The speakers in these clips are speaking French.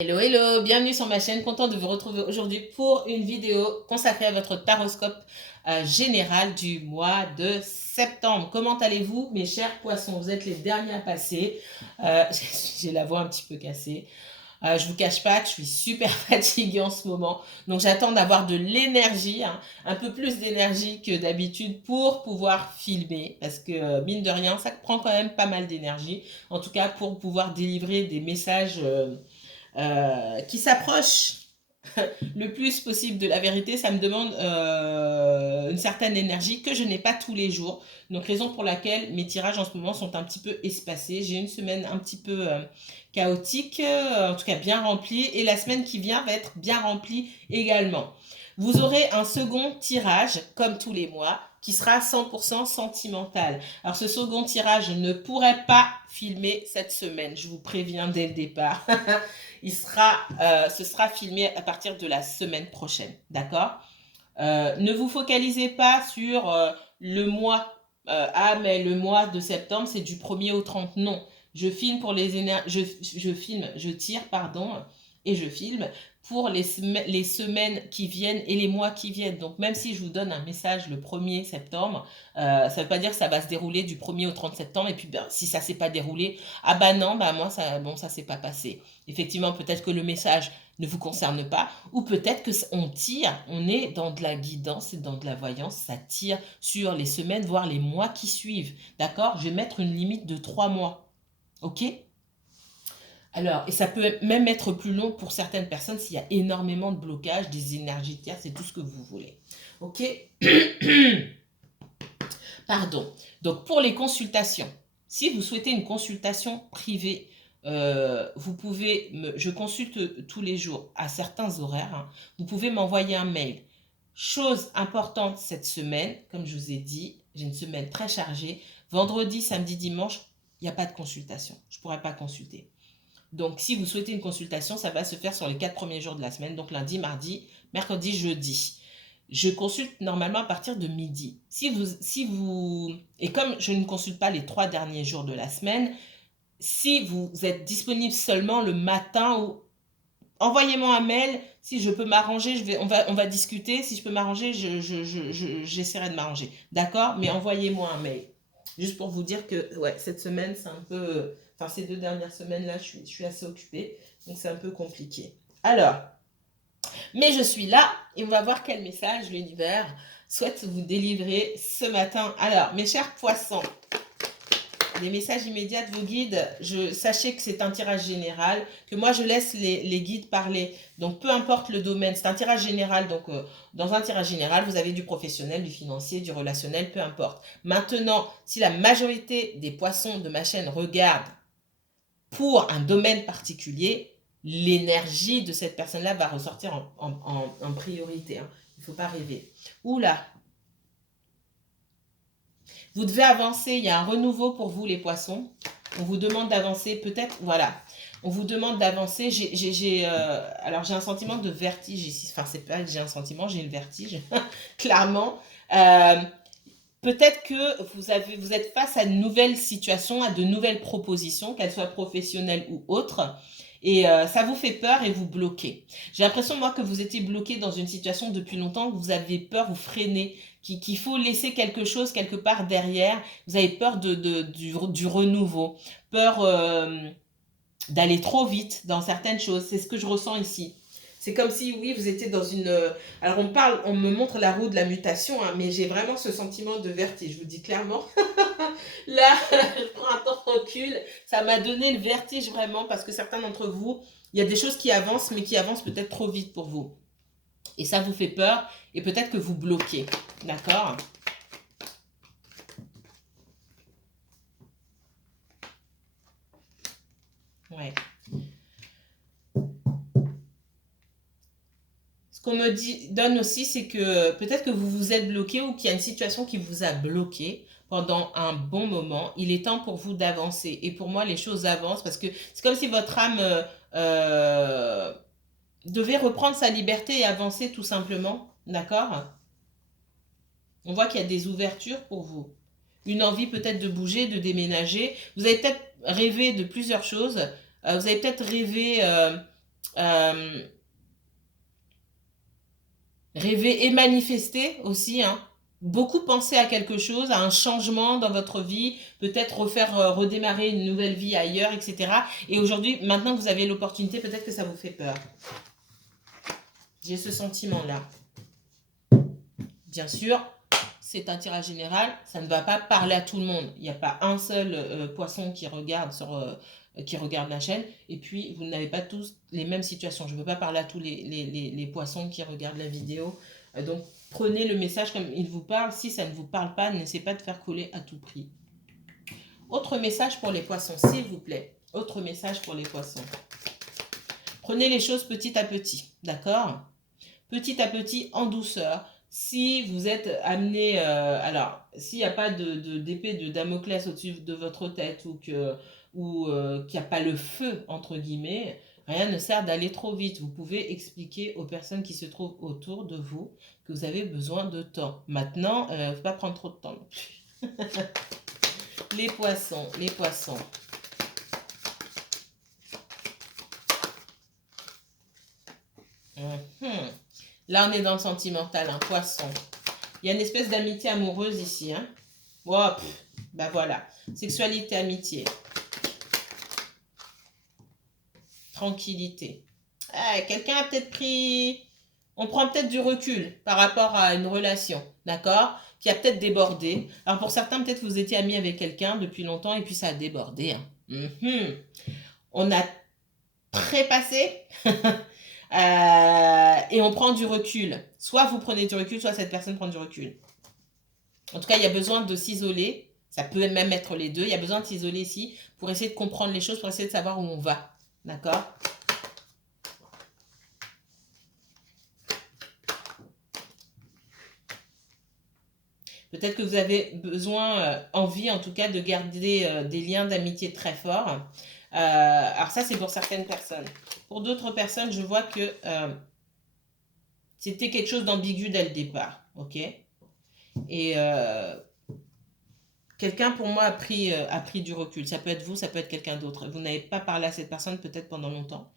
Hello, hello, bienvenue sur ma chaîne, content de vous retrouver aujourd'hui pour une vidéo consacrée à votre taroscope général du mois de septembre. Comment allez-vous mes chers poissons? Vous êtes les derniers à passer, j'ai la voix un petit peu cassée. Je vous cache pas que je suis super fatiguée en ce moment, donc j'attends d'avoir de l'énergie, hein, un peu plus d'énergie que d'habitude pour pouvoir filmer, parce que mine de rien, ça prend quand même pas mal d'énergie, en tout cas pour pouvoir délivrer des messages qui s'approchent le plus possible de la vérité. Ça me demande une certaine énergie que je n'ai pas tous les jours. Donc raison pour laquelle mes tirages en ce moment sont un petit peu espacés. J'ai une semaine un petit peu chaotique, en tout cas bien remplie, et la semaine qui vient va être bien remplie également. Vous aurez un second tirage, comme tous les mois, qui sera 100% sentimental. Alors ce second tirage, je ne pourrai pas filmer cette semaine, je vous préviens dès le départ. Ce sera filmé à partir de la semaine prochaine, d'accord? Ne vous focalisez pas sur le mois. Mais le mois de septembre, c'est du 1er au 30. Non, je filme pour les je tire, pardon, et je filme pour les semaines qui viennent et les mois qui viennent. Donc même si je vous donne un message le 1er septembre, ça ne veut pas dire que ça va se dérouler du 1er au 30 septembre. Et puis ben, si ça ne s'est pas déroulé, ah bah non, bah moi ça, bon, ça s'est pas passé. Effectivement, peut-être que le message ne vous concerne pas, ou peut-être que on tire, on est dans de la guidance et dans de la voyance, ça tire sur les semaines, voire les mois qui suivent. D'accord? Je vais mettre une limite de 3 mois. Ok? Alors, et ça peut même être plus long pour certaines personnes s'il y a énormément de blocages, des énergies tierces, c'est tout ce que vous voulez. Ok? Pardon. Donc, pour les consultations, si vous souhaitez une consultation privée, vous pouvez, je consulte tous les jours à certains horaires, hein, vous pouvez m'envoyer un mail. Chose importante cette semaine, comme je vous ai dit, j'ai une semaine très chargée. Vendredi, samedi, dimanche, il n'y a pas de consultation. Je ne pourrai pas consulter. Donc, si vous souhaitez une consultation, ça va se faire sur les 4 premiers jours de la semaine, donc lundi, mardi, mercredi, jeudi. Je consulte normalement à partir de midi. Et comme je ne consulte pas les 3 derniers jours de la semaine, si vous êtes disponible seulement le matin, ou envoyez-moi un mail. Si je peux m'arranger, on va discuter. Si je peux m'arranger, j'essaierai de m'arranger. D'accord? Mais envoyez-moi un mail. Juste pour vous dire que ouais, cette semaine, c'est un peu... Enfin, ces 2 dernières semaines-là, je suis assez occupée. Donc, c'est un peu compliqué. Alors, mais je suis là et on va voir quel message l'univers souhaite vous délivrer ce matin. Alors, mes chers poissons, les messages immédiats de vos guides, sachez que c'est un tirage général, que moi je laisse les guides parler. Donc peu importe le domaine, c'est un tirage général. Donc dans un tirage général, vous avez du professionnel, du financier, du relationnel, peu importe. Maintenant, si la majorité des poissons de ma chaîne regardent pour un domaine particulier, l'énergie de cette personne-là va ressortir en priorité. Hein. Il ne faut pas rêver. Oula, vous devez avancer, il y a un renouveau pour vous les poissons. On vous demande d'avancer, peut-être, voilà. On vous demande d'avancer. Alors j'ai un sentiment de vertige ici. Enfin, c'est pas que j'ai un sentiment, j'ai le vertige, clairement. Peut-être que vous êtes face à une nouvelle situation, à de nouvelles propositions, qu'elles soient professionnelles ou autres. Et ça vous fait peur et vous bloquez. J'ai l'impression, moi, que vous étiez bloqué dans une situation depuis longtemps, que vous avez peur, vous freinez, qu'il faut laisser quelque chose quelque part derrière. Vous avez peur du renouveau, peur d'aller trop vite dans certaines choses. C'est ce que je ressens ici. C'est comme si, oui, vous étiez dans une... Alors, on me montre la roue de la mutation, hein, mais j'ai vraiment ce sentiment de vertige, je vous dis clairement. Là, je prends un temps de recul. Ça m'a donné le vertige vraiment parce que certains d'entre vous, il y a des choses qui avancent, mais qui avancent peut-être trop vite pour vous. Et ça vous fait peur et peut-être que vous bloquez. D'accord ? Ouais. Ce qu'on me donne aussi, c'est que peut-être que vous vous êtes bloqué ou qu'il y a une situation qui vous a bloqué pendant un bon moment. Il est temps pour vous d'avancer. Et pour moi, les choses avancent parce que c'est comme si votre âme devait reprendre sa liberté et avancer tout simplement. D'accord? On voit qu'il y a des ouvertures pour vous. Une envie peut-être de bouger, de déménager. Vous avez peut-être rêvé de plusieurs choses. Vous avez peut-être rêvé Rêver et manifester aussi, hein. Beaucoup penser à quelque chose, à un changement dans votre vie, peut-être redémarrer une nouvelle vie ailleurs, etc. Et aujourd'hui, maintenant que vous avez l'opportunité, peut-être que ça vous fait peur. J'ai ce sentiment-là. Bien sûr, c'est un tirage général, ça ne va pas parler à tout le monde. Il n'y a pas un seul poisson qui regarde la chaîne, et puis vous n'avez pas tous les mêmes situations. Je ne veux pas parler à tous les poissons qui regardent la vidéo. Donc prenez le message comme il vous parle. Si ça ne vous parle pas, n'essayez pas de faire coller à tout prix. Autre message pour les poissons, s'il vous plaît. Autre message pour les poissons. Prenez les choses petit à petit, d'accord? Petit à petit, en douceur. Si vous êtes amené, alors, s'il n'y a pas d'épée de Damoclès au-dessus de votre tête ou qu'il n'y a pas le feu, entre guillemets, rien ne sert d'aller trop vite. Vous pouvez expliquer aux personnes qui se trouvent autour de vous que vous avez besoin de temps. Maintenant, il ne faut pas prendre trop de temps non plus. Les poissons, les poissons. Là, on est dans le sentimental, un poisson. Il y a une espèce d'amitié amoureuse ici. Hein. Oh, ben voilà. Sexualité, amitié. Tranquillité. Quelqu'un a peut-être pris... On prend peut-être du recul par rapport à une relation, d'accord? Qui a peut-être débordé. Alors pour certains, peut-être vous étiez amis avec quelqu'un depuis longtemps et puis ça a débordé. Hein. On a trépassé. Et on prend du recul. Soit vous prenez du recul, soit cette personne prend du recul. En tout cas, il y a besoin de s'isoler. Ça peut même être les deux. Il y a besoin de s'isoler ici pour essayer de comprendre les choses, pour essayer de savoir où on va. D'accord? Peut-être que vous avez besoin, envie en tout cas, de garder des liens d'amitié très forts. Alors ça, c'est pour certaines personnes. Pour d'autres personnes, je vois que c'était quelque chose d'ambigu dès le départ. Ok? Et quelqu'un, pour moi, a pris du recul. Ça peut être vous, ça peut être quelqu'un d'autre. Vous n'avez pas parlé à cette personne peut-être pendant longtemps.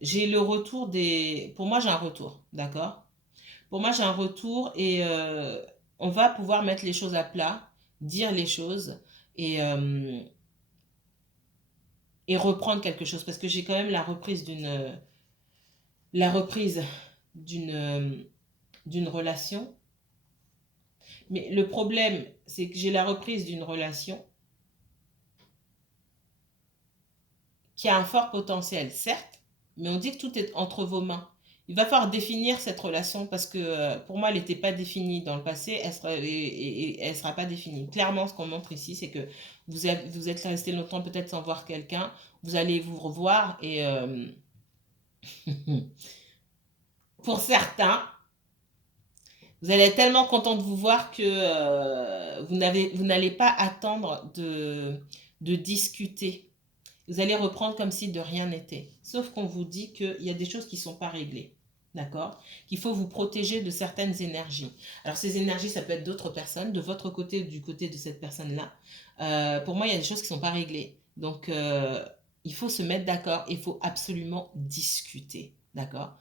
J'ai le retour des... Pour moi, j'ai un retour, d'accord? Pour moi, j'ai un retour et on va pouvoir mettre les choses à plat, dire les choses et, et reprendre quelque chose. Parce que j'ai quand même la reprise d'une relation. Mais le problème, c'est que j'ai la reprise d'une relation qui a un fort potentiel, certes, mais on dit que tout est entre vos mains. Il va falloir définir cette relation parce que pour moi, elle n'était pas définie dans le passé, elle ne sera pas définie. Clairement, ce qu'on montre ici, c'est que vous êtes resté longtemps peut-être sans voir quelqu'un, vous allez vous revoir et pour certains, vous allez être tellement content de vous voir que vous n'allez pas attendre de discuter. Vous allez reprendre comme si de rien n'était. Sauf qu'on vous dit qu'il y a des choses qui ne sont pas réglées. D'accord? Qu'il faut vous protéger de certaines énergies. Alors ces énergies, ça peut être d'autres personnes, de votre côté ou du côté de cette personne-là. Pour moi, il y a des choses qui ne sont pas réglées. Donc, il faut se mettre d'accord. Il faut absolument discuter. D'accord?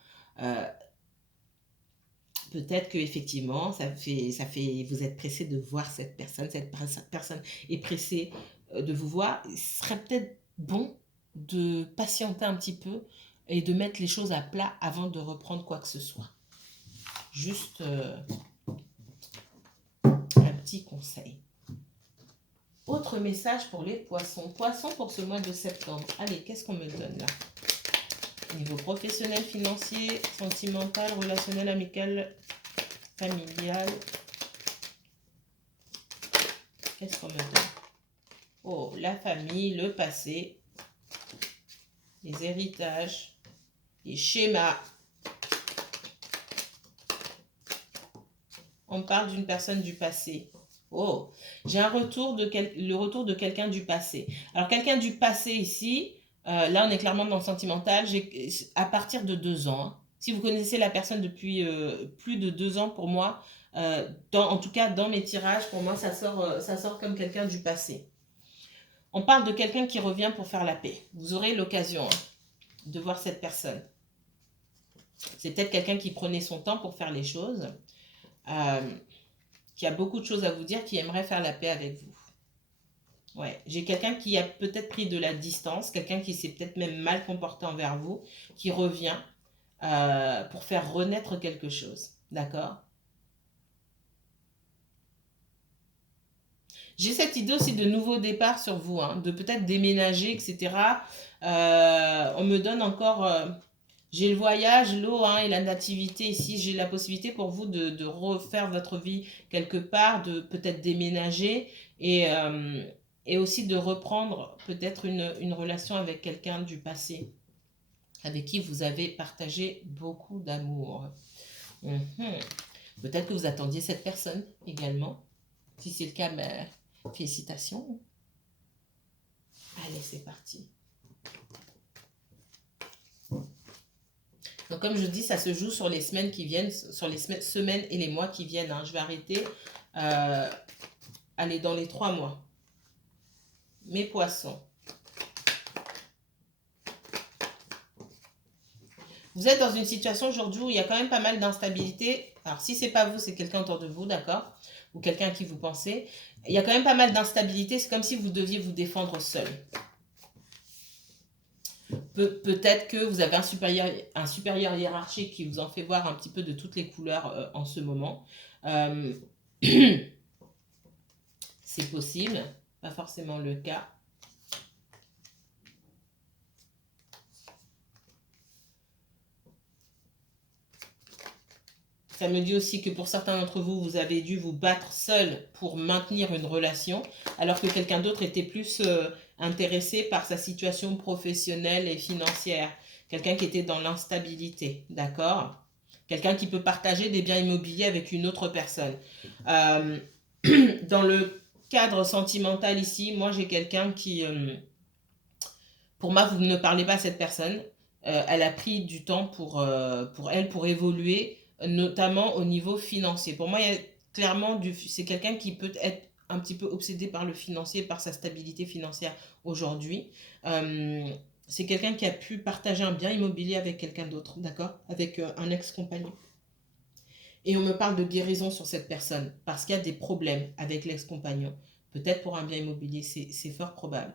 Peut-être que effectivement, vous êtes pressé de voir cette personne est pressée de vous voir. Il serait peut-être bon de patienter un petit peu et de mettre les choses à plat avant de reprendre quoi que ce soit. Juste un petit conseil. Autre message pour les poissons. Poissons pour ce mois de septembre. Allez, qu'est-ce qu'on me donne là? Niveau professionnel, financier, sentimental, relationnel, amical, familial. Qu'est-ce qu'on me donne? Oh, la famille, le passé, les héritages, les schémas. On parle d'une personne du passé. Oh, j'ai le retour de quelqu'un du passé. Alors, quelqu'un du passé ici, là, on est clairement dans le sentimental. À partir de 2 ans, hein. Si vous connaissez la personne depuis plus de 2 ans, pour moi, en tout cas, dans mes tirages, pour moi, ça sort comme quelqu'un du passé. On parle de quelqu'un qui revient pour faire la paix. Vous aurez l'occasion. Hein. de voir cette personne. C'est peut-être quelqu'un qui prenait son temps pour faire les choses, qui a beaucoup de choses à vous dire, qui aimerait faire la paix avec vous. Ouais, j'ai quelqu'un qui a peut-être pris de la distance, quelqu'un qui s'est peut-être même mal comporté envers vous, qui revient pour faire renaître quelque chose. D'accord? J'ai cette idée aussi de nouveau départ sur vous, hein, de peut-être déménager, etc. On me donne encore... j'ai le voyage, l'eau et la nativité ici. J'ai la possibilité pour vous de refaire votre vie quelque part, de peut-être déménager et aussi de reprendre peut-être une relation avec quelqu'un du passé, avec qui vous avez partagé beaucoup d'amour. Peut-être que vous attendiez cette personne également. Si c'est le cas, ben, félicitations. Allez, c'est parti. Donc, comme je dis, ça se joue sur les semaines qui viennent, sur les semaines et les mois qui viennent. Hein. Je vais arrêter. Allez, dans les 3 mois. Mes poissons. Vous êtes dans une situation aujourd'hui où il y a quand même pas mal d'instabilité. Alors, si ce n'est pas vous, c'est quelqu'un autour de vous, d'accord? Ou quelqu'un à qui vous pensez. Il y a quand même pas mal d'instabilité. C'est comme si vous deviez vous défendre seul. Peut-être que vous avez un supérieur hiérarchique qui vous en fait voir un petit peu de toutes les couleurs en ce moment. C'est possible, pas forcément le cas. Ça me dit aussi que pour certains d'entre vous, vous avez dû vous battre seul pour maintenir une relation, alors que quelqu'un d'autre était plus intéressé par sa situation professionnelle et financière. Quelqu'un qui était dans l'instabilité, d'accord? Quelqu'un qui peut partager des biens immobiliers avec une autre personne. Dans le cadre sentimental ici, moi j'ai quelqu'un qui... pour moi, vous ne parlez pas à cette personne. Elle a pris du temps pour évoluer, notamment au niveau financier. Pour moi, il y a clairement c'est quelqu'un qui peut être un petit peu obsédé par le financier, par sa stabilité financière aujourd'hui. C'est quelqu'un qui a pu partager un bien immobilier avec quelqu'un d'autre, d'accord? Avec un ex-compagnon. Et on me parle de guérison sur cette personne parce qu'il y a des problèmes avec l'ex-compagnon. Peut-être pour un bien immobilier, c'est fort probable.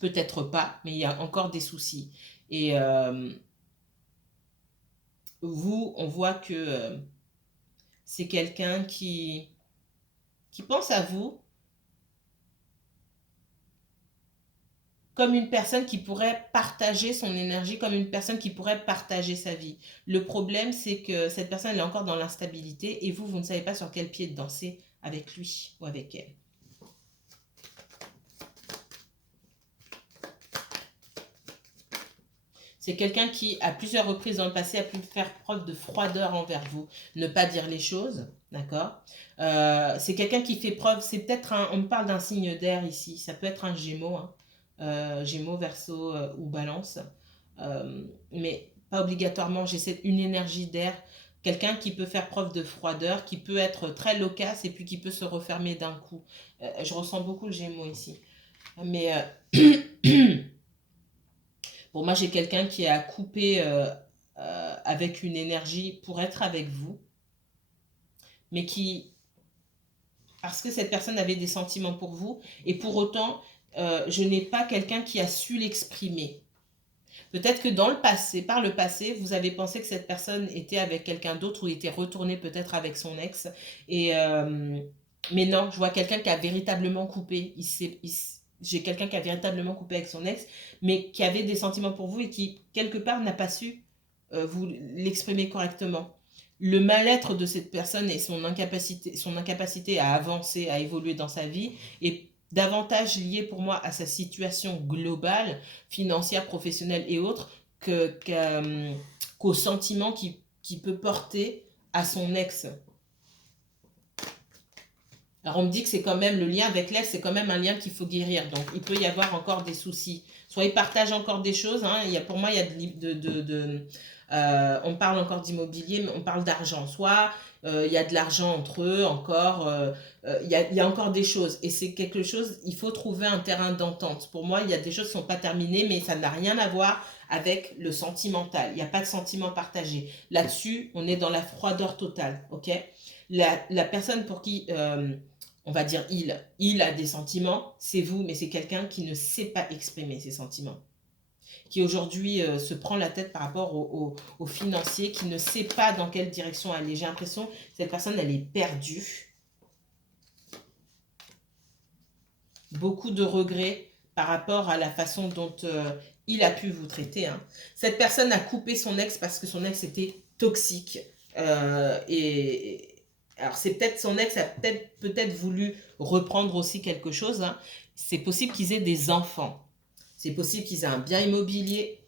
Peut-être pas, mais il y a encore des soucis. Et vous, on voit que c'est quelqu'un qui pense à vous comme une personne qui pourrait partager son énergie, comme une personne qui pourrait partager sa vie. Le problème, c'est que cette personne elle est encore dans l'instabilité et vous ne savez pas sur quel pied danser avec lui ou avec elle. C'est quelqu'un qui, à plusieurs reprises dans le passé, a pu faire preuve de froideur envers vous, ne pas dire les choses, d'accord? C'est quelqu'un qui fait preuve, c'est peut-être on me parle d'un signe d'air ici, ça peut être un Gémeaux, Gémeaux, Verseau ou Balance, mais pas obligatoirement, j'essaie une énergie d'air, quelqu'un qui peut faire preuve de froideur, qui peut être très loquace et puis qui peut se refermer d'un coup. Je ressens beaucoup le Gémeaux ici, mais... Bon, moi, j'ai quelqu'un qui a coupé avec une énergie pour être avec vous, mais qui, parce que cette personne avait des sentiments pour vous, et pour autant, je n'ai pas quelqu'un qui a su l'exprimer. Peut-être que dans le passé, par le passé, vous avez pensé que cette personne était avec quelqu'un d'autre ou était retournée peut-être avec son ex. Mais non, je vois quelqu'un qui a véritablement coupé. J'ai quelqu'un qui a véritablement coupé avec son ex, mais qui avait des sentiments pour vous et qui, quelque part, n'a pas su vous l'exprimer correctement. Le mal-être de cette personne et son incapacité à avancer, à évoluer dans sa vie est davantage lié pour moi à sa situation globale, financière, professionnelle et autres, qu'au sentiment qu'il peut porter à son ex. Alors, on me dit que c'est quand même le lien avec l'ex, c'est quand même un lien qu'il faut guérir. Donc, il peut y avoir encore des soucis. Soit ils partagent encore des choses. Hein, pour moi, il y a on parle encore d'immobilier, mais on parle d'argent. Soit il y a de l'argent entre eux encore. Il y a encore des choses. Et c'est quelque chose, il faut trouver un terrain d'entente. Pour moi, il y a des choses qui ne sont pas terminées, mais ça n'a rien à voir avec le sentimental. Il n'y a pas de sentiment partagé. Là-dessus, on est dans la froideur totale. Ok, la personne pour qui on va dire il a des sentiments, c'est vous, mais c'est quelqu'un qui ne sait pas exprimer ses sentiments, qui aujourd'hui se prend la tête par rapport au financier, qui ne sait pas dans quelle direction aller. J'ai l'impression que cette personne, elle est perdue. Beaucoup de regrets par rapport à la façon dont il a pu vous traiter. Hein. Cette personne a coupé son ex parce que son ex était toxique. Et alors c'est peut-être son ex a peut-être voulu reprendre aussi quelque chose. Hein. C'est possible qu'ils aient des enfants. C'est possible qu'ils aient un bien immobilier.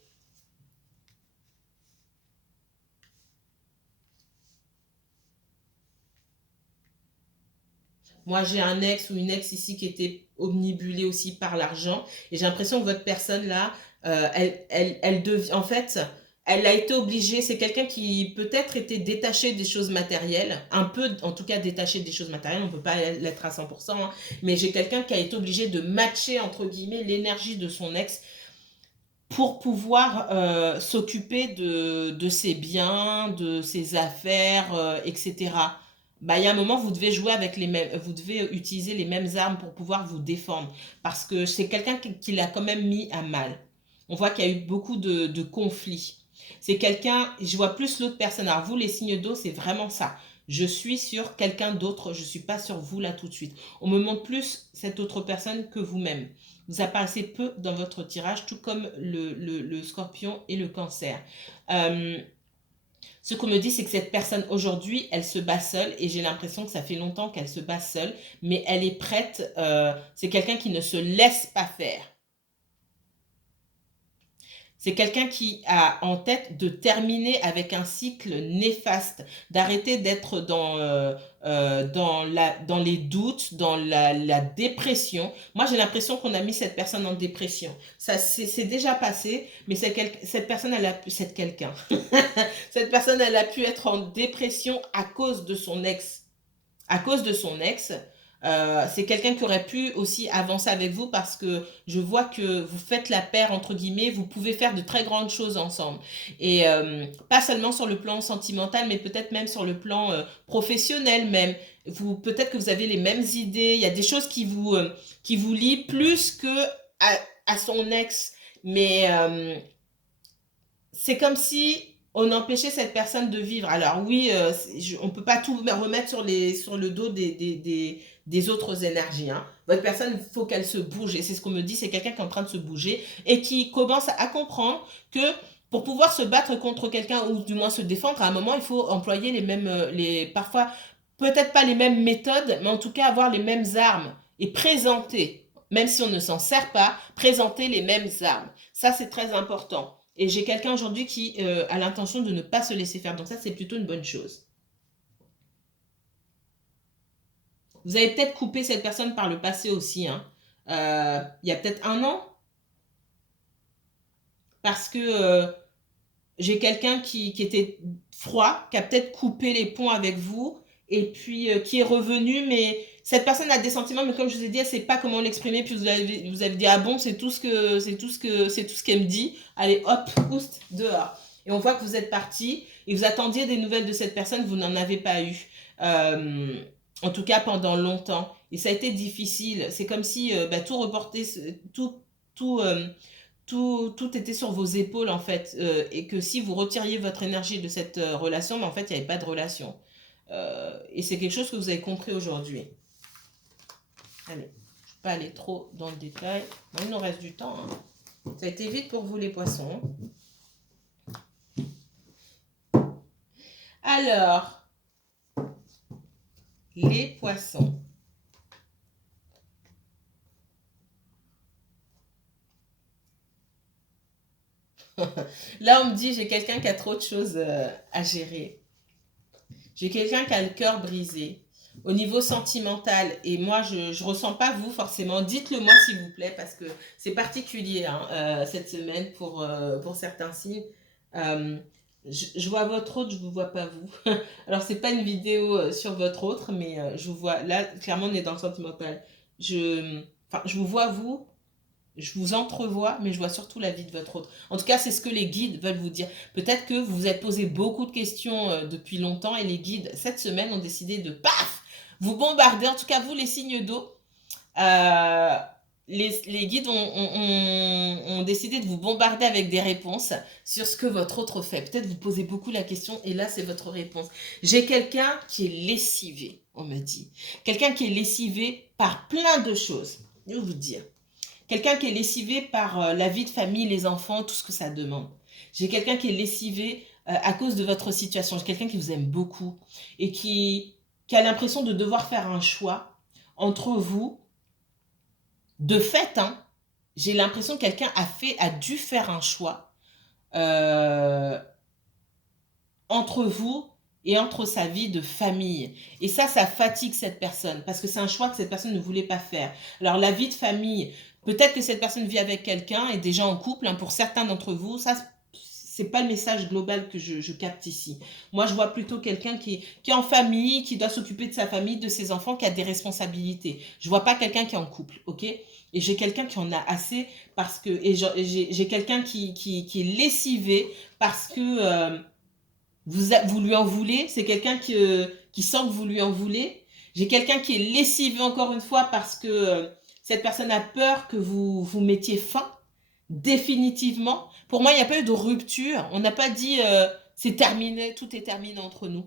Moi, j'ai un ex ou une ex ici qui était omnibulée aussi par l'argent. Et j'ai l'impression que votre personne là, en fait, elle a été obligée. C'est quelqu'un qui peut-être était détaché des choses matérielles, un peu, en tout cas détaché des choses matérielles. On ne peut pas l'être à 100%. Hein, mais j'ai quelqu'un qui a été obligé de matcher, entre guillemets, l'énergie de son ex pour pouvoir s'occuper de ses biens, de ses affaires, etc. Bah, il y a un moment, vous devez jouer avec les mêmes, vous devez utiliser les mêmes armes pour pouvoir vous défendre. Parce que c'est quelqu'un qui l'a quand même mis à mal. On voit qu'il y a eu beaucoup de conflits. C'est quelqu'un, je vois plus l'autre personne. Alors vous, les signes d'eau, c'est vraiment ça. Je suis sur quelqu'un d'autre, je ne suis pas sur vous là tout de suite. On me montre plus cette autre personne que vous-même. Vous apparaissez peu dans votre tirage, tout comme le scorpion et le cancer. Euh, Ce qu'on me dit, c'est que cette personne aujourd'hui, elle se bat seule et j'ai l'impression que ça fait longtemps qu'elle se bat seule, mais elle est prête. C'est quelqu'un qui ne se laisse pas faire. C'est quelqu'un qui a en tête de terminer avec un cycle néfaste, d'arrêter d'être dans les doutes, dans la dépression. Moi, j'ai l'impression qu'on a mis cette personne en dépression. Ça, c'est déjà passé, mais cette personne, elle a pu, c'est quelqu'un. Cette personne, elle a pu être en dépression à cause de son ex. À cause de son ex. C'est quelqu'un qui aurait pu aussi avancer avec vous parce que je vois que vous faites la paire, entre guillemets, vous pouvez faire de très grandes choses ensemble. Et pas seulement sur le plan sentimental, mais peut-être même sur le plan professionnel même. Peut-être que vous avez les mêmes idées, il y a des choses qui vous lient plus que à son ex. Mais c'est comme si on empêchait cette personne de vivre. Alors oui, on ne peut pas tout remettre sur le dos des autres énergies. Hein. Votre personne, il faut qu'elle se bouge. Et c'est ce qu'on me dit, c'est quelqu'un qui est en train de se bouger et qui commence à comprendre que pour pouvoir se battre contre quelqu'un ou du moins se défendre, à un moment, il faut employer les mêmes, parfois peut-être pas les mêmes méthodes, mais en tout cas avoir les mêmes armes et présenter, même si on ne s'en sert pas, présenter les mêmes armes. Ça, c'est très important. Et j'ai quelqu'un aujourd'hui qui a l'intention de ne pas se laisser faire. Donc ça, c'est plutôt une bonne chose. Vous avez peut-être coupé cette personne par le passé aussi. Hein. Il y a peut-être un an. Parce que j'ai quelqu'un qui était froid, qui a peut-être coupé les ponts avec vous. Et puis qui est revenu. Mais cette personne a des sentiments. Mais comme je vous ai dit, elle ne sait pas comment l'exprimer. Puis vous avez dit, ah bon, c'est tout ce qu'elle me dit. Allez, hop, oust, dehors. Et on voit que vous êtes parti et vous attendiez des nouvelles de cette personne, vous n'en avez pas eu. Euh, En tout cas, pendant longtemps. Et ça a été difficile. C'est comme si bah, tout reportait, tout, tout était sur vos épaules, en fait. Et que si vous retiriez votre énergie de cette relation, mais en fait, il n'y avait pas de relation. Et c'est quelque chose que vous avez compris aujourd'hui. Allez, je ne vais pas aller trop dans le détail. Bon, il nous reste du temps. Hein. Ça a été vite pour vous, les poissons. Alors, les poissons. Là, on me dit, j'ai quelqu'un qui a trop de choses à gérer. J'ai quelqu'un qui a le cœur brisé. Au niveau sentimental, et moi je ne ressens pas vous forcément, dites-le moi s'il vous plaît, parce que c'est particulier hein, cette semaine pour certains signes. Euh, je vois votre autre, je ne vous vois pas vous. Alors c'est pas une vidéo sur votre autre, mais je vous vois, là clairement on est dans le sentimental. Je vous vois vous, je vous entrevois, mais je vois surtout la vie de votre autre. En tout cas, c'est ce que les guides veulent vous dire. Peut-être que vous vous êtes posé beaucoup de questions depuis longtemps et les guides, cette semaine, ont décidé de, paf, vous bombarder. En tout cas, vous, les signes d'eau, euh, les guides ont décidé de vous bombarder avec des réponses sur ce que votre autre fait. Peut-être vous posez beaucoup la question et là, c'est votre réponse. J'ai quelqu'un qui est lessivé, on me dit. Quelqu'un qui est lessivé par plein de choses. Je vais vous dire. Quelqu'un qui est lessivé par la vie de famille, les enfants, tout ce que ça demande. J'ai quelqu'un qui est lessivé à cause de votre situation. J'ai quelqu'un qui vous aime beaucoup et qui a l'impression de devoir faire un choix entre vous. De fait, hein, j'ai l'impression que quelqu'un a dû faire un choix euh, entre vous et entre sa vie de famille. Et ça fatigue cette personne parce que c'est un choix que cette personne ne voulait pas faire. Alors la vie de famille, peut-être que cette personne vit avec quelqu'un et déjà en couple, hein, pour certains d'entre vous, ça c'est pas le message global que je capte ici. Moi, je vois plutôt quelqu'un qui est en famille, qui doit s'occuper de sa famille, de ses enfants, qui a des responsabilités. Je vois pas quelqu'un qui est en couple, ok? Et j'ai quelqu'un qui en a assez parce que... Et j'ai quelqu'un qui est lessivé parce que... vous lui en voulez, c'est quelqu'un qui sent que vous lui en voulez. J'ai quelqu'un qui est lessivé encore une fois parce que cette personne a peur que vous mettiez fin définitivement. Pour moi, il n'y a pas eu de rupture. On n'a pas dit c'est terminé, tout est terminé entre nous.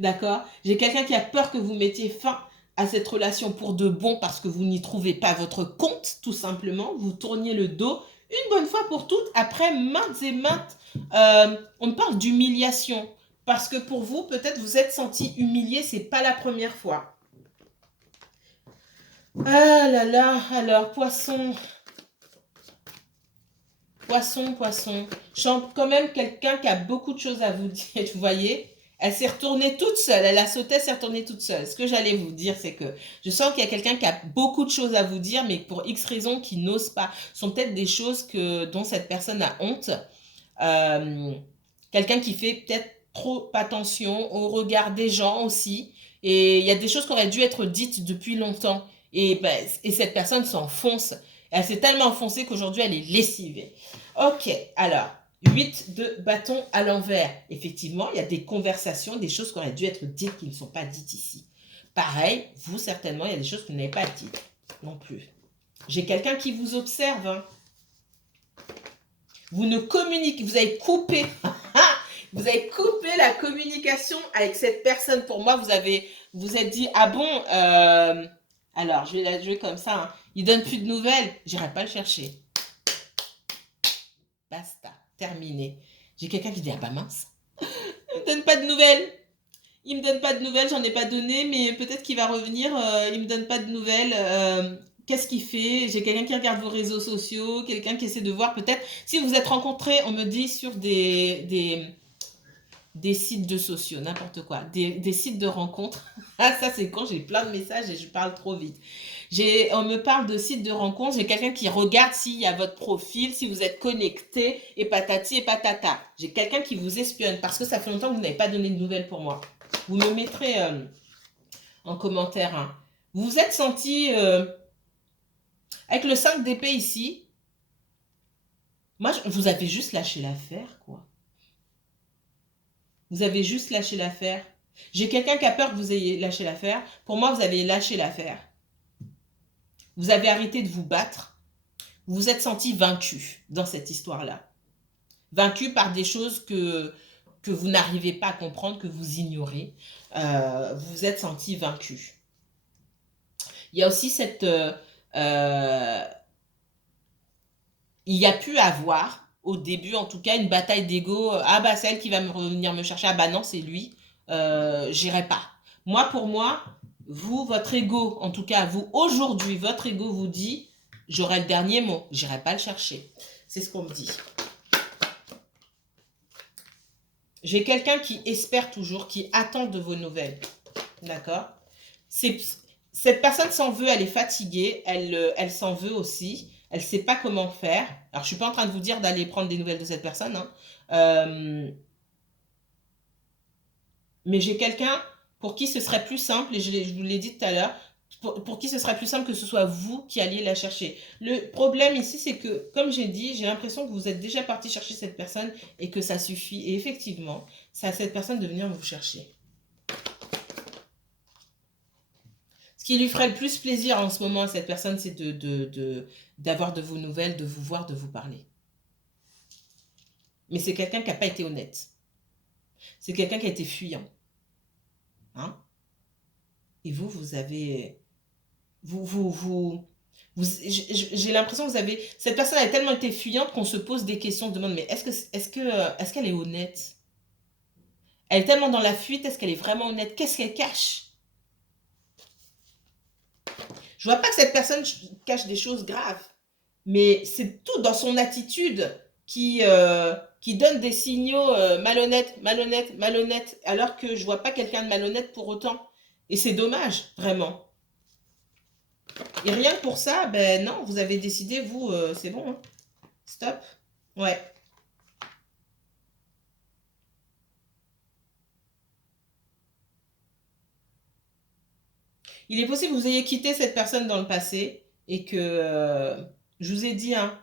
D'accord? J'ai quelqu'un qui a peur que vous mettiez fin à cette relation pour de bon parce que vous n'y trouvez pas votre compte, tout simplement. Vous tourniez le dos une bonne fois pour toutes après maintes et maintes. On parle d'humiliation parce que pour vous, peut-être vous êtes senti humilié, c'est pas la première fois. Ah là là, alors poisson. Poisson. Je sens quand même quelqu'un qui a beaucoup de choses à vous dire, vous voyez. Elle s'est retournée toute seule, elle a sauté, elle s'est retournée toute seule. Ce que j'allais vous dire, c'est que je sens qu'il y a quelqu'un qui a beaucoup de choses à vous dire, mais pour X raisons qui n'ose pas. Ce sont peut-être des choses dont cette personne a honte. Euh, Quelqu'un qui fait peut-être trop attention au regard des gens aussi. Et il y a des choses qui auraient dû être dites depuis longtemps. Et cette personne s'enfonce. Elle s'est tellement enfoncée qu'aujourd'hui, elle est lessivée. Ok, alors, 8 de bâton à l'envers. Effectivement, il y a des conversations, des choses qui auraient dû être dites qui ne sont pas dites ici. Pareil, vous, certainement, il y a des choses que vous n'avez pas dites non plus. J'ai quelqu'un qui vous observe. Hein. Vous ne communiquez, vous avez coupé. Vous avez coupé la communication avec cette personne. Pour moi, vous êtes dit, ah bon, alors je vais la jouer comme ça. Hein. Il donne plus de nouvelles, j'irai pas le chercher. Basta, terminé. J'ai quelqu'un qui dit, ah bah mince, il me donne pas de nouvelles. Il me donne pas de nouvelles, j'en ai pas donné, mais peut-être qu'il va revenir. Il me donne pas de nouvelles. Qu'est-ce qu'il fait? J'ai quelqu'un qui regarde vos réseaux sociaux, quelqu'un qui essaie de voir peut-être. Si vous êtes rencontrés, on me dit sur des sites de sociaux, n'importe quoi, des sites de rencontres. Ah, ça, c'est quand j'ai plein de messages et je parle trop vite. On me parle de sites de rencontres. J'ai quelqu'un qui regarde s'il y a votre profil, si vous êtes connecté, et patati et patata. J'ai quelqu'un qui vous espionne parce que ça fait longtemps que vous n'avez pas donné de nouvelles pour moi. Vous me mettrez en commentaire. Hein. Vous vous êtes senti avec le 5 d'épée ici. Moi, vous avez juste lâché l'affaire, quoi. Vous avez juste lâché l'affaire. J'ai quelqu'un qui a peur que vous ayez lâché l'affaire. Pour moi, vous avez lâché l'affaire. Vous avez arrêté de vous battre. Vous vous êtes senti vaincu dans cette histoire-là. Vaincu par des choses que vous n'arrivez pas à comprendre, que vous ignorez. Vous vous êtes senti vaincu. Il y a aussi cette... il y a pu avoir, au début en tout cas, une bataille d'ego. Ah bah c'est elle qui va venir me chercher. Ah bah non, c'est lui. J'irai pas. Moi, pour moi, vous, votre ego, en tout cas vous, aujourd'hui, votre ego vous dit, j'aurai le dernier mot. J'irai pas le chercher. C'est ce qu'on me dit. J'ai quelqu'un qui espère toujours, qui attend de vos nouvelles. D'accord? Cette personne s'en veut, elle est fatiguée, elle s'en veut aussi, elle ne sait pas comment faire. Alors, je ne suis pas en train de vous dire d'aller prendre des nouvelles de cette personne, hein. Mais j'ai quelqu'un pour qui ce serait plus simple, et je vous l'ai dit tout à l'heure, pour qui ce serait plus simple que ce soit vous qui alliez la chercher. Le problème ici, c'est que, comme j'ai dit, j'ai l'impression que vous êtes déjà parti chercher cette personne et que ça suffit. Et effectivement, c'est à cette personne de venir vous chercher. Ce qui lui ferait le plus plaisir en ce moment à cette personne, c'est d'avoir de vos nouvelles, de vous voir, de vous parler. Mais c'est quelqu'un qui n'a pas été honnête. C'est quelqu'un qui a été fuyant. Hein? Et vous avez... j'ai l'impression que vous avez... Cette personne a tellement été fuyante qu'on se pose des questions, on se demande, mais est-ce qu'elle est honnête? Elle est tellement dans la fuite, est-ce qu'elle est vraiment honnête? Qu'est-ce qu'elle cache? Je vois pas que cette personne cache des choses graves, mais c'est tout dans son attitude qui donne des signaux malhonnêtes, malhonnêtes, malhonnêtes, alors que je vois pas quelqu'un de malhonnête pour autant. Et c'est dommage, vraiment. Et rien que pour ça, ben non, vous avez décidé, vous, c'est bon, hein. Stop. Ouais. Il est possible que vous ayez quitté cette personne dans le passé et que, je vous ai dit, hein,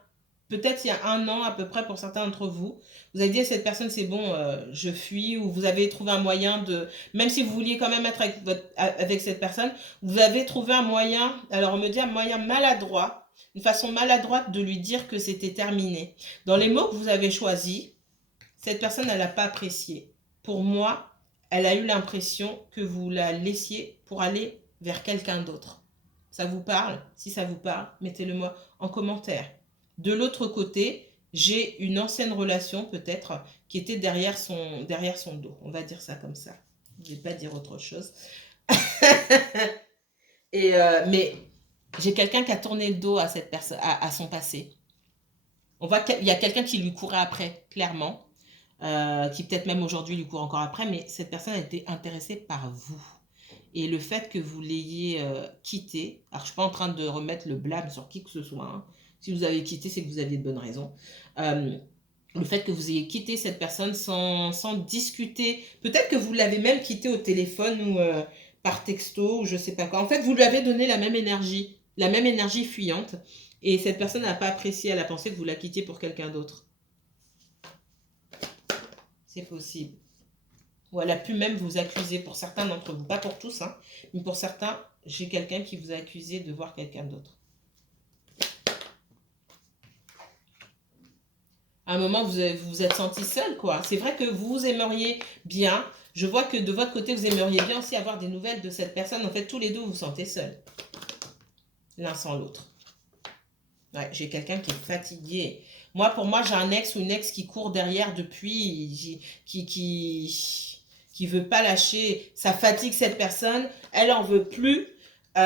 peut-être il y a 1 an à peu près pour certains d'entre vous, vous avez dit à cette personne, c'est bon, je fuis, ou vous avez trouvé un moyen de, même si vous vouliez quand même être avec cette personne, vous avez trouvé un moyen, alors on me dit un moyen maladroit, une façon maladroite de lui dire que c'était terminé. Dans les mots que vous avez choisis, cette personne, elle n'a pas apprécié. Pour moi, elle a eu l'impression que vous la laissiez pour aller vers quelqu'un d'autre. Ça vous parle? Si ça vous parle, mettez-le moi en commentaire. De l'autre côté, j'ai une ancienne relation peut-être qui était derrière son dos. On va dire ça comme ça. Je ne vais pas dire autre chose. Mais j'ai quelqu'un qui a tourné le dos à cette personne, à son passé. On voit qu'il y a quelqu'un qui lui courait après, clairement. Qui peut-être même aujourd'hui lui court encore après, mais cette personne a été intéressée par vous. Et le fait que vous l'ayez quitté, alors je ne suis pas en train de remettre le blâme sur qui que ce soit, hein. Si vous avez quitté, c'est que vous aviez de bonnes raisons. Le fait que vous ayez quitté cette personne sans discuter, peut-être que vous l'avez même quitté au téléphone ou par texto, ou je ne sais pas quoi. En fait, vous lui avez donné la même énergie fuyante, et cette personne n'a pas apprécié, elle a pensé que vous la quittiez pour quelqu'un d'autre. C'est possible. Ou elle a pu même vous accuser, pour certains d'entre vous, pas pour tous, hein, mais pour certains, j'ai quelqu'un qui vous a accusé de voir quelqu'un d'autre. À un moment, vous vous êtes senti seul, quoi. C'est vrai que vous aimeriez bien. Je vois que de votre côté, vous aimeriez bien aussi avoir des nouvelles de cette personne. En fait, tous les deux, vous vous sentez seuls. L'un sans l'autre. Ouais, j'ai quelqu'un qui est fatigué. Pour moi, j'ai un ex ou une ex qui court derrière depuis, qui veut pas lâcher. Ça fatigue cette personne. Elle en veut plus. Il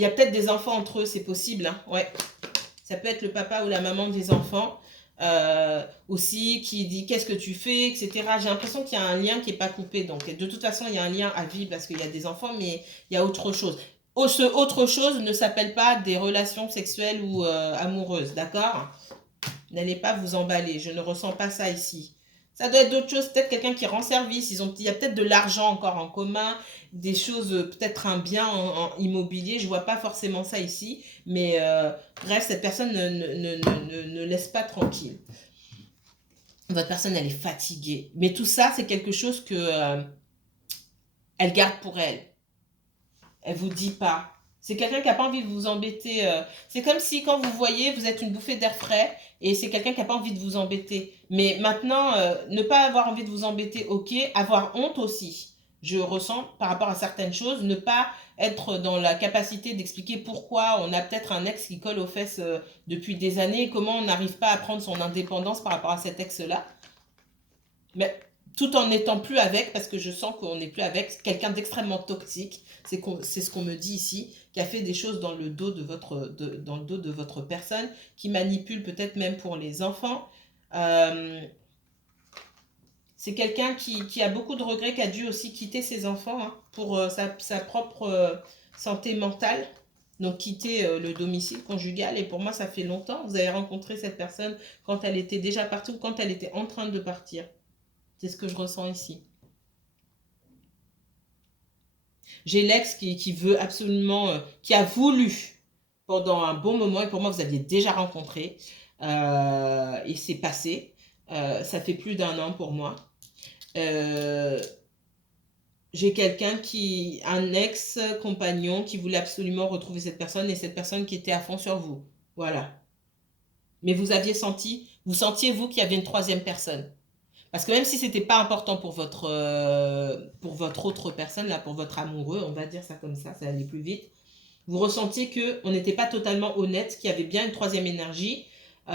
y a peut-être des enfants entre eux, c'est possible, hein. Ouais. Ça peut être le papa ou la maman des enfants aussi qui dit qu'est-ce que tu fais, etc. J'ai l'impression qu'il y a un lien qui n'est pas coupé. Donc de toute façon, il y a un lien à vie parce qu'il y a des enfants, mais il y a autre chose. Ce autre chose ne s'appelle pas des relations sexuelles ou amoureuses, d'accord? N'allez pas vous emballer, je ne ressens pas ça ici. Ça doit être d'autres choses, peut-être quelqu'un qui rend service, il y a peut-être de l'argent encore en commun, des choses, peut-être un bien en immobilier, je ne vois pas forcément ça ici, mais bref, cette personne ne laisse pas tranquille. Votre personne, elle est fatiguée, mais tout ça, c'est quelque chose que elle garde pour elle. Elle vous dit pas. C'est quelqu'un qui n'a pas envie de vous embêter. C'est comme si quand vous voyez, vous êtes une bouffée d'air frais et c'est quelqu'un qui n'a pas envie de vous embêter. Mais maintenant, ne pas avoir envie de vous embêter, ok. Avoir honte aussi. Je ressens par rapport à certaines choses, ne pas être dans la capacité d'expliquer pourquoi on a peut-être un ex qui colle aux fesses depuis des années et comment on n'arrive pas à prendre son indépendance par rapport à cet ex-là. Mais tout en n'étant plus avec, parce que je sens qu'on n'est plus avec, quelqu'un d'extrêmement toxique, c'est ce qu'on me dit ici, qui a fait des choses dans le dos dans le dos de votre personne, qui manipule peut-être même pour les enfants. C'est quelqu'un qui a beaucoup de regrets, qui a dû aussi quitter ses enfants hein, pour sa propre santé mentale. Donc, quitter le domicile conjugal. Et pour moi, ça fait longtemps. Vous avez rencontré cette personne quand elle était déjà partie ou quand elle était en train de partir. C'est ce que je ressens ici. J'ai l'ex qui veut absolument, qui a voulu pendant un bon moment, et pour moi, vous aviez déjà rencontré, et c'est passé. Ça fait plus d'un an pour moi. J'ai quelqu'un un ex-compagnon qui voulait absolument retrouver cette personne, et cette personne qui était à fond sur vous. Voilà. Mais vous sentiez vous qu'il y avait une troisième personne. Parce que même si c'était pas important pour votre autre personne, là, pour votre amoureux, on va dire ça comme ça allait plus vite, vous ressentiez qu'on n'était pas totalement honnête, qu'il y avait bien une troisième énergie, qu'il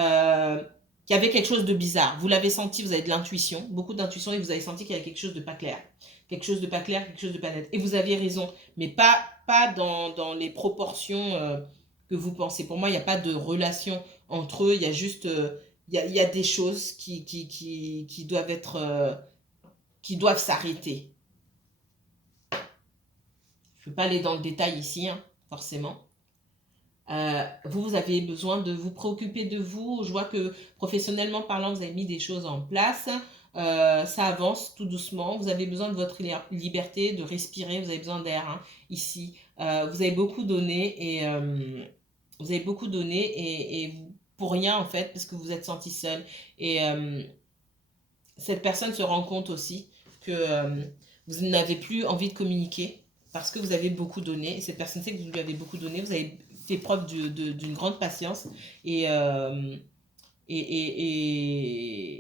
y avait quelque chose de bizarre. Vous l'avez senti, vous avez de l'intuition, beaucoup d'intuition, et vous avez senti qu'il y avait quelque chose de pas clair. Quelque chose de pas clair, quelque chose de pas net. Et vous aviez raison, mais pas dans les proportions que vous pensez. Pour moi, il n'y a pas de relation entre eux, il y a juste... il y a des choses qui doivent être... qui doivent s'arrêter. Je ne peux pas aller dans le détail ici, hein, forcément. Vous avez besoin de vous préoccuper de vous. Je vois que professionnellement parlant, vous avez mis des choses en place. Ça avance tout doucement. Vous avez besoin de votre liberté, de respirer. Vous avez besoin d'air hein, ici. Vous avez beaucoup donné et pour rien en fait parce que vous êtes senti seul. Et cette personne se rend compte aussi que vous n'avez plus envie de communiquer parce que vous avez beaucoup donné. Et cette personne sait que vous lui avez beaucoup donné. Vous avez fait preuve d'une grande patience et ben,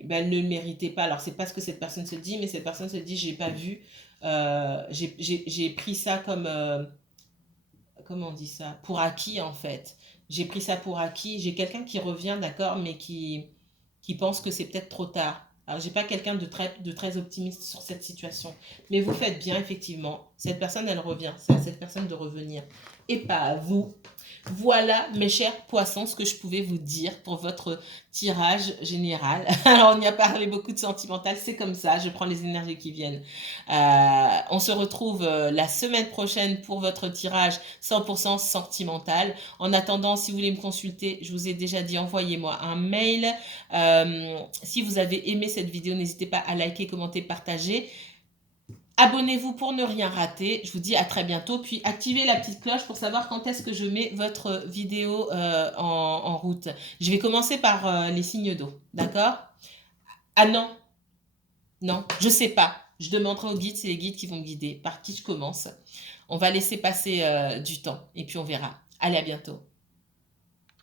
elle ne le méritait pas. Alors, c'est pas ce que cette personne se dit, mais cette personne se dit, j'ai pas vu. J'ai pris ça comme, comment on dit ça, pour acquis en fait. J'ai pris ça pour acquis. J'ai quelqu'un qui revient, d'accord, mais qui pense que c'est peut-être trop tard. Alors, j'ai pas quelqu'un de très optimiste sur cette situation. Mais vous faites bien, effectivement. Cette personne, elle revient. C'est à cette personne de revenir. Et pas à vous. Voilà, mes chers poissons, ce que je pouvais vous dire pour votre tirage général. Alors, on y a parlé beaucoup de sentimental, c'est comme ça, je prends les énergies qui viennent. On se retrouve la semaine prochaine pour votre tirage 100% sentimental. En attendant, si vous voulez me consulter, je vous ai déjà dit, envoyez-moi un mail. Si vous avez aimé cette vidéo, n'hésitez pas à liker, commenter, partager. Abonnez-vous pour ne rien rater. Je vous dis à très bientôt. Puis activez la petite cloche pour savoir quand est-ce que je mets votre vidéo en route. Je vais commencer par les signes d'eau. D'accord? Ah non, non, je sais pas. Je demanderai aux guides, c'est les guides qui vont me guider. Par qui je commence? On va laisser passer du temps et puis on verra. Allez, à bientôt.